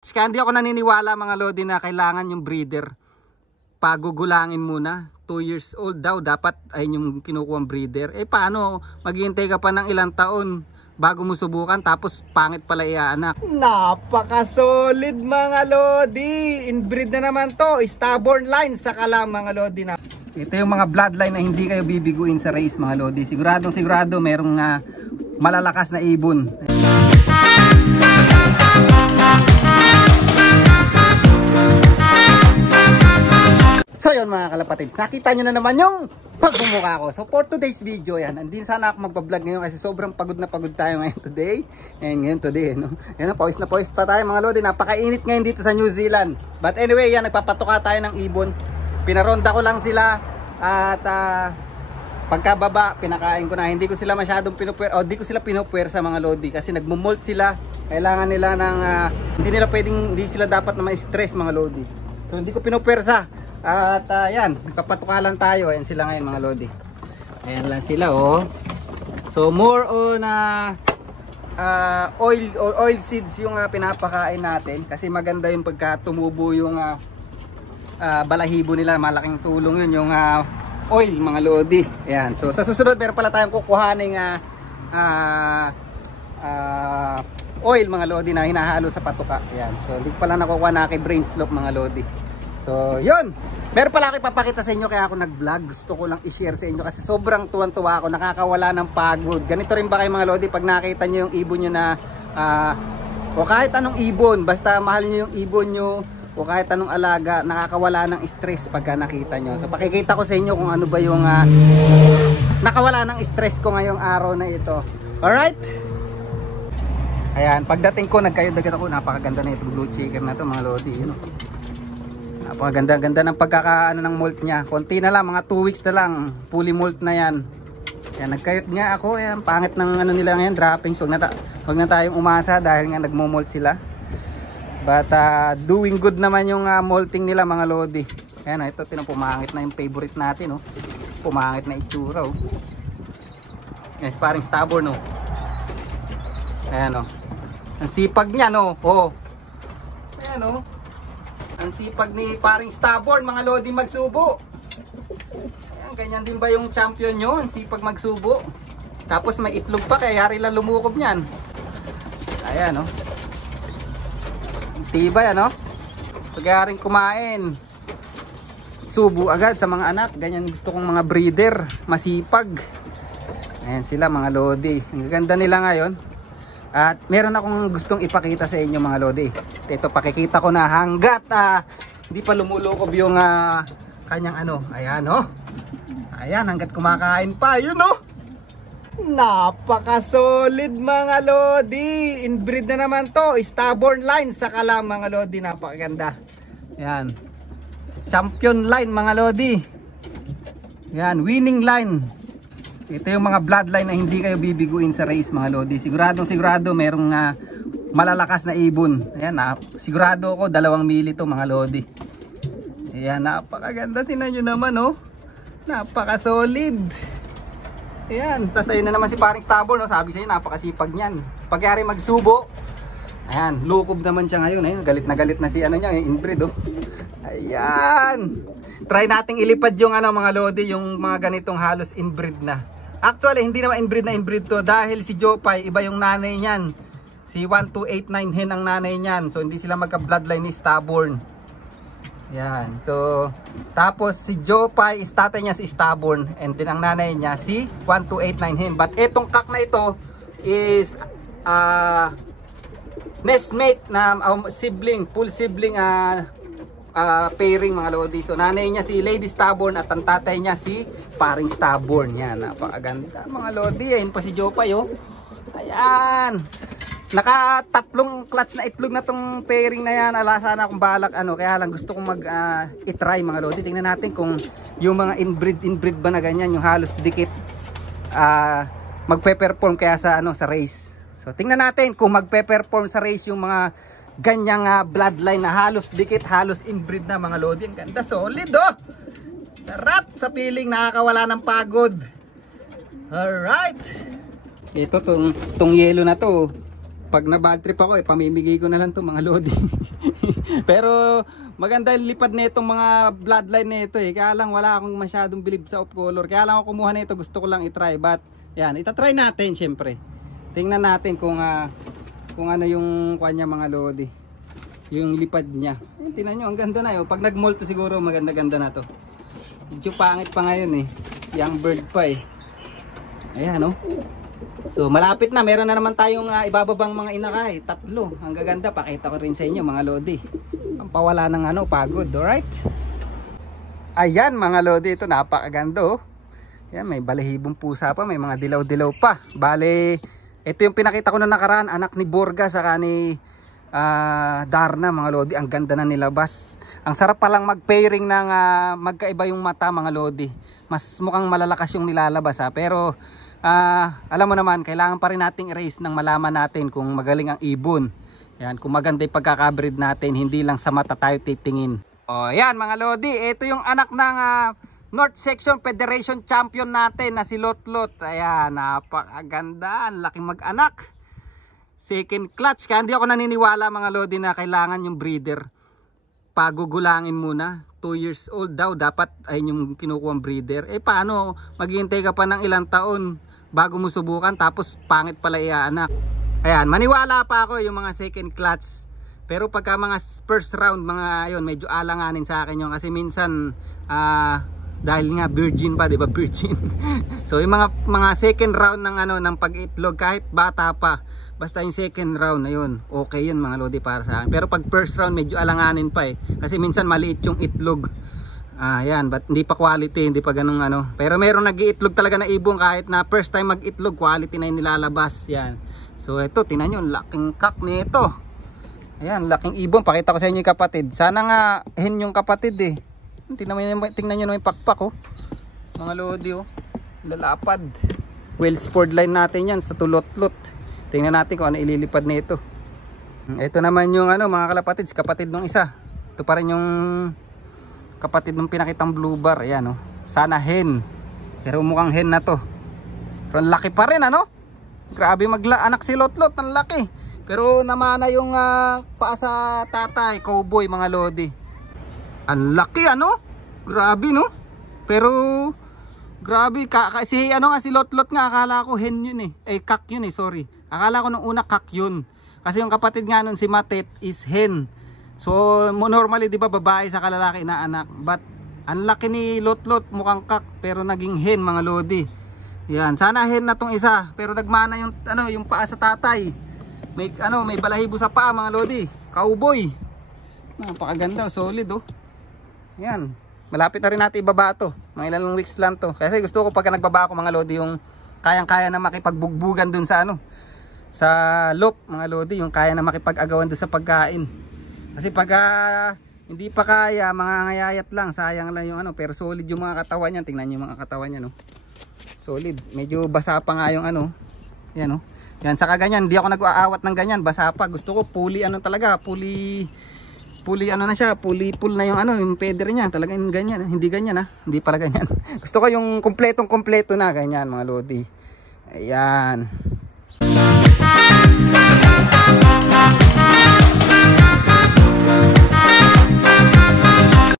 Kaya hindi ako naniniwala mga lodi na kailangan yung breeder pagugulangin muna. 2 years old daw dapat ay yung kinukuha breeder. Eh paano maghihintay ka pa ng ilang taon bago mo subukan tapos pangit pala iaanak? Napaka-solid mga lodi. Inbreed na naman to. Stubborn line sa kalam mga lodi na. Ito yung mga bloodline na hindi kayo bibiguin sa race mga lodi. Siguradong sigurado merong malalakas na ibon. So yun mga kalapatids, nakita nyo na naman yung pagmumukha ko. So for today's video yan, hindi sana ako magbablog ngayon kasi sobrang pagod na pagod tayo ngayon today. And ngayon today, no? Yan, pawis na pawis pa tayo mga lodi. Napakainit ngayon dito sa New Zealand. But anyway, yan, nagpapatuka tayo ng ibon. Pinaronda ko lang sila at pagkababa, pinakain ko na. Hindi ko sila masyadong di ko sila pinupwersa mga lodi kasi nagmumolt sila. Kailangan nila ng, hindi sila dapat na ma-stress mga lodi. So hindi ko pinupwersa. At yan, nagpapatuka lang tayo. Ayan sila ngayon mga lodi. Ayan lang sila oh. So more on oil seeds yung pinapakain natin. Kasi maganda yung pagka tumubo yung balahibo nila. Malaking tulong yun yung oil mga lodi. Ayan. So sa susunod meron pala tayong kukuhaning oil mga lodi na hinahalo sa patuka. Ayan. So hindi pala nakukuha na kay brain slope mga lodi. So yun, meron pala ako ipapakita sa inyo kaya ako nag-vlog. Gusto ko lang i-share sa inyo kasi sobrang tuwan-tuwa ako, nakakawala ng pagod. Ganito rin ba kayo mga lodi pag nakita nyo yung ibon nyo na o kahit anong ibon, basta mahal nyo yung ibon nyo o kahit anong alaga, nakakawala ng stress pagka nakita nyo. So pakikita ko sa inyo kung ano ba yung nakawala ng stress ko ngayong araw na ito. Alright? Ayan, pagdating ko nagkayod-agad ako, napakaganda na itong blue chicken na ito mga lodi. You know? Napakaganda-ganda ng pagkakaano ng molt niya. Konti na lang, mga 2 weeks na lang, fully molt na yan. Ayan, nagkayot nga ako. Ayan, pangit ng ano nila ngayon, droppings. Wag na tayong umasa dahil nga nagmo-molt sila. But doing good naman yung molting nila mga lodi. Ayan, ito pumangit na yung favorite natin. Oh. Pumangit na itsura. Oh. Yes, parang stubborn. Oh. Ayan, oh. Ang sipag niya, no? Oh. Ayan, oh. Ang sipag ni paring stubborn mga lodi magsubo. Ayan, ganyan din ba yung champion nyo? Ang sipag magsubo. Tapos may itlog pa kaya yari lang lumukob niyan. Ayan o. Tibay ano? Pag yaring kumain, subo agad sa mga anak. Ganyan gusto kong mga breeder. Masipag. Ayan sila mga lodi. Ang ganda nila ngayon. At meron akong gustong ipakita sa inyo mga lodi. Ito pakikita ko na hanggat hindi pa lumulukob yung kanyang ano. Ayan oh. Ayan hanggat kumakain pa. Yun oh. Napaka-solid mga lodi. Inbreed na naman to. Stubborn line sa kalam mga lodi. Napakaganda. Ayan. Champion line mga lodi. Ayan. Winning line. Ito yung mga bloodline na hindi kayo bibiguin sa race mga lodi. Sigurado merong malalakas na ibon. Ayan, sigurado ako 2 mili to mga lodi. Ayan, napakaganda. Tingnan nyo naman oh. Napaka solid. Ayan, tas ayun na naman si paring stubborn. No? Sabi sa'yo, napakasipag niyan. Pagyari magsubo. Ayan, lukob naman siya ngayon. Ayan, galit na si ano niya, inbreed oh. Ayan. Try nating ilipad yung mga lodi, yung mga ganitong halos inbreed na. Actually, hindi naman inbreed to dahil si Jopay, iba yung nanay niyan. Si 1289 hen ang nanay niyan. So, hindi sila magka-bloodline ni stubborn. Yan. So, tapos si Jopay, tatay niya si stubborn. And then ang nanay niya si 1289 hen. But etong kak na ito is nestmate na sibling, full sibling pairing mga lodi. So nanay niya si Lady Stubborn at ang tatay niya si paring stubborn. Yan, napakaganda mga lodi. Ayun pa si Jopay oh. Ayan. Naka-3 clutch na itlog na tong pairing na yan. Ala sana akong balak kaya lang gusto kong i-try mga lodi. Tingnan natin kung yung mga inbreed ba na ganyan, yung halos dikit magpe-perform kaya sa race. So tingnan natin kung magpe-perform sa race yung mga ganyang bloodline na halos dikit, halos inbreed na mga lodi. Ang ganda, solid oh. Sarap sa feeling, nakakawala ng pagod. Alright. Ito tong yellow na to. Pag na bad trip ako, pamimigay ko na lang to mga lodi. Pero maganda yung lipad na itong mga bloodline na ito eh. Kaya lang wala akong masyadong bilib sa off color. Kaya lang ako kumuha na ito, gusto ko lang itry. But yan, itatry natin syempre. Tingnan natin kung ano yung kanya mga lodi. Yung lipad niya. Tingnan nyo, ang ganda na yun. Pag nag-molt siguro maganda-ganda na to. Medyo pangit pa ngayon eh. Young bird pa eh. Ayan oh. So malapit na, meron na naman tayong ibababang mga inakay, 3. Ang gaganda, pakita ko rin sa inyo mga lodi. Ang pawala ng pagod, alright? Ayan mga lodi, ito napakaganda oh. Ayan, may balahibong pusa pa, may mga dilaw-dilaw pa. Bale, ito yung pinakita ko na nakaraan, anak ni Borga saka ni Darna mga lodi. Ang ganda na nilabas. Ang sarap palang mag-pairing ng magkaiba yung mata mga lodi. Mas mukhang malalakas yung nilalabas pero alam mo naman, kailangan pa rin nating i-raise nang malaman natin kung magaling ang ibon. Yan, kung maganda yung pagkakabreed natin, hindi lang sa mata tayo titingin. O yan mga lodi, ito yung anak ng North Section Federation Champion natin na si Lotlot. Ayan, napakaganda, ang laking mag-anak. Second clutch, kaya hindi ako naniniwala mga lodi na kailangan yung breeder pagugulangin muna. 2 years old daw dapat ay yung kinukuha breeder. Paano maghihintay ka pa ng ilang taon bago mo subukan tapos pangit pala iaanak. Ayan, maniwala pa ako yung mga second clutch. Pero pagka mga first round, mga yun, medyo alanganin sa akin yun kasi minsan dahil nga virgin pa, 'di ba? Virgin. So yung mga second round ng ng pag-itlog kahit bata pa, basta yung second round na yun, okay yun mga lodi para sa akin. Pero pag first round medyo alanganin pa kasi minsan maliit yung itlog. Yan, but hindi pa quality, hindi pa ganung Pero meron nag-iitlog talaga na ibon kahit na first time mag-itlog, quality na yung nilalabas. Yan. So ito, tingnan nyo, laking kak nito. Ayan, laking ibon. Pakita ko sa inyo yung kapatid. Sana nga hen yung kapatid eh. Tingnan nyo yung pakpak oh. Mga lodi oh. Lalapad. Well sport line natin yan sa tulot-lot. Tingnan natin kung ano ililipad nito. Ito naman yung mga kalapatids, kapatid nung isa. Ito pa rin yung kapatid nung pinakitang blue bar. Ayan oh. Sana hen. Pero mukhang hen na to. Pero ang laki pa rin Grabe anak si Lotlot, ang laki. Pero namana yung paa sa tatay, cowboy mga lodi. Ang laki Grabe no. Pero grabe kasi si Lotlot nga akala ko hen yun kak yun sorry. Akala ko nung una kak yun. Kasi yung kapatid nga nun si Matet is hen. So normally 'di ba babae sa kalalaki na anak. But ang laki ni Lotlot, mukhang kak pero naging hen mga lodi. Yan, sana hen na tong isa. Pero nagmana yung yung paa sa tatay. May balahibo sa paa mga lodi. Cowboy. Napakaganda, solid oh. Yan. Malapit na rin natin ibaba to. Mga ilang weeks lang to. Kasi gusto ko pagka nagbaba ako mga lodi yung kayang-kaya na makipagbugbugan dun sa sa loop mga lodi, yung kaya na makipag-agawan dun sa pagkain. Kasi pagka hindi pa kaya, mga ngayayat lang, sayang lang yung pero solid yung mga katawan niyan. Tingnan niyo yung mga katawan niya solid. Medyo basa pa nga yung yan yan, saka ganyan, hindi ako nag-aawat ng ganyan, basa pa. Gusto ko fully talaga, fully na siya, fully full na yung yung feather niya, talagang ganyan, hindi ganyan hindi pala ganyan. Gusto ko yung kompletong kompleto na ganyan mga lodi. Ayan.